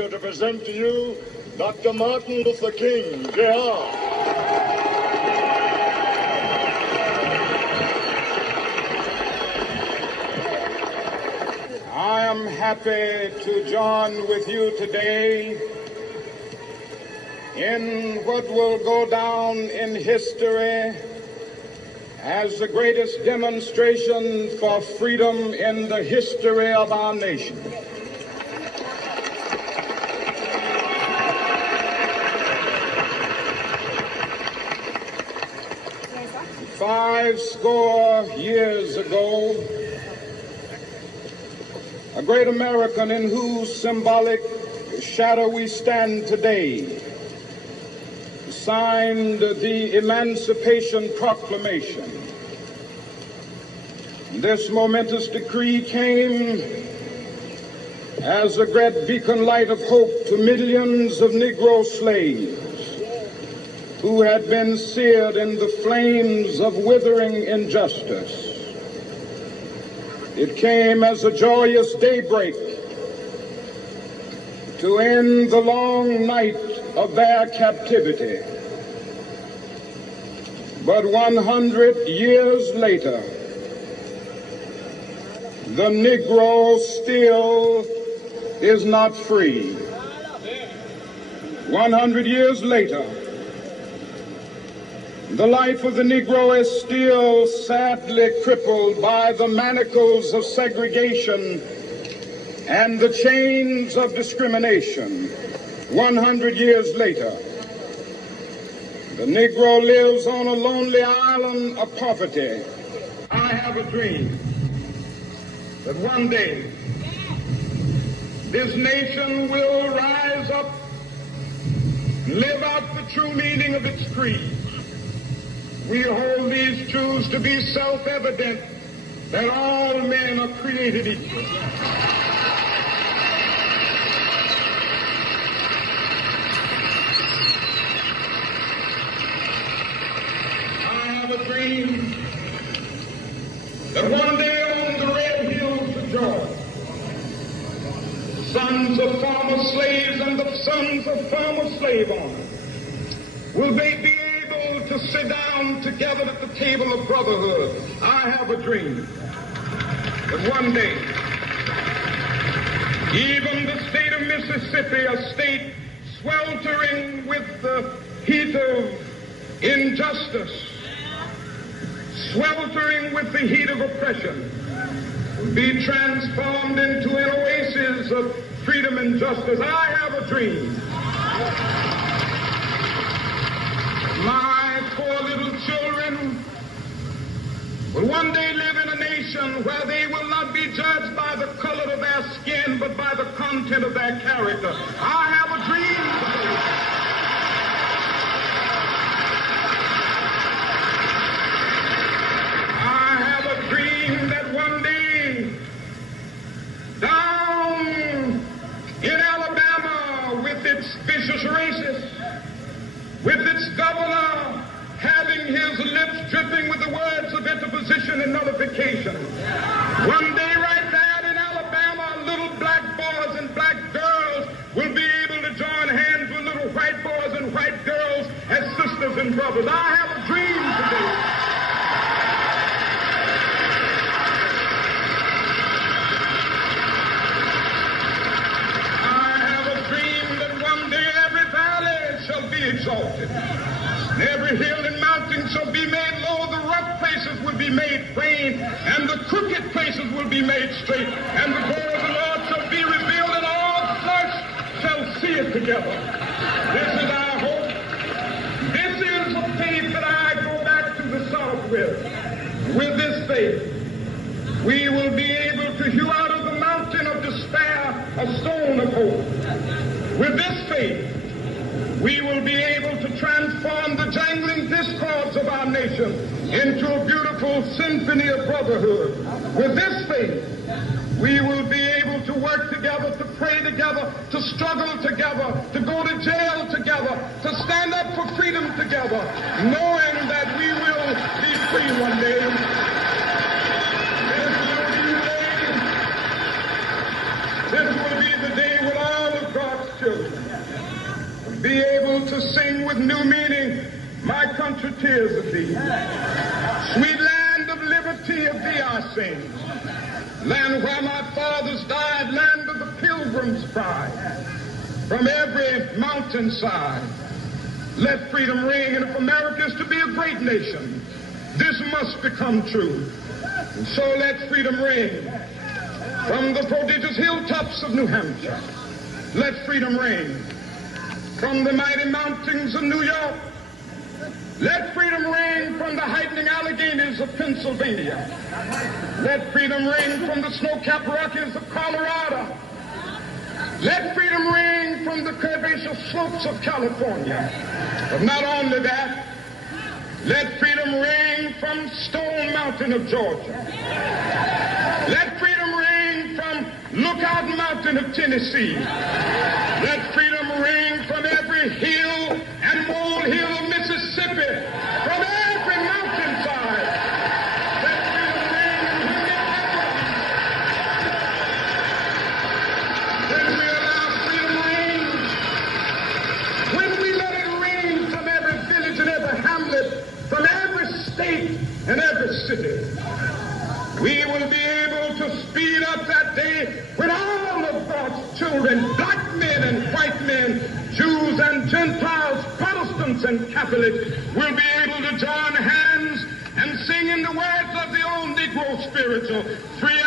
pleasure to present to you Dr. Martin Luther King, Jr. I am happy to join with you today in what will go down in history as the greatest demonstration for freedom in the history of our nation. Five score years ago, a great American in whose symbolic shadow we stand today signed the Emancipation Proclamation. This momentous decree came as a great beacon light of hope to millions of Negro slaves who had been seared in the flames of withering injustice. It came as a joyous daybreak to end the long night of their captivity. But 100 years later, the Negro still is not free. 100 years later, the life of the Negro is still sadly crippled by the manacles of segregation and the chains of discrimination. 100 years later, the Negro lives on a lonely island of poverty. I have a dream that one day this nation will rise up and live out the true meaning of its creed. We hold these truths to be self-evident, that all men are created equal. I have a dream that one day on the red hills of Georgia, the sons of former slaves and the sons of former slave owners will be able to sit down together at the table of brotherhood. I have a dream that one day, even the state of Mississippi, a state sweltering with the heat of injustice, sweltering with the heat of oppression, will be transformed into an oasis of freedom and justice. I have a dream. My poor little children will one day live in a nation where they will not be judged by the color of their skin, but by the content of their character. I have a dream today. I have a dream that one day, down in Alabama, with its vicious racists, with its governor having his lips dripping with the words of interposition and nullification. One day right there in Alabama, little black boys and black girls will be able to join hands with little white boys and white girls as sisters and brothers. I have a dream today. I have a dream that one day every valley shall be exalted. Every hill and mountain shall be made low, the rough places will be made plain, and the crooked places will be made straight, and the glory of the Lord shall be revealed, and all flesh shall see it together. This is our hope. This is the faith that I go back to the South with. With this faith, we will be able to hew out of the mountain of despair a stone of hope. With this faith, we will be able to transform the jangling discords of our nation into a beautiful symphony of brotherhood. With this faith, we will be able to work together, to pray together, to struggle together, to go to jail together, to stand up for freedom together, knowing that we will be free one day. This will be the day when all of God's tears of thee. Sweet land of liberty, of thee I sing. Land where my fathers died, land of the pilgrim's pride. From every mountainside, let freedom ring. And if America is to be a great nation, this must become true. And so let freedom ring. From the prodigious hilltops of New Hampshire, let freedom ring. From the mighty mountains of New York, let freedom ring. From the heightening Alleghenies of Pennsylvania, let freedom ring. From the snow-capped Rockies of Colorado, let freedom ring. From the curvaceous slopes of California. But not only that, let freedom ring from Stone Mountain of Georgia. Let freedom ring from Lookout Mountain of Tennessee. Let freedom ring from every hill and molehill of Mississippi, from every mountainside. Let freedom ring when we allow freedom ring, when we let it ring from every village and every hamlet, from every state and every city, we will be able to speed up that day when all of God's children, black men and white men, Jews and Gentiles, Protestants and Catholics, will be able to join hands and sing in the words of the old Negro spiritual, free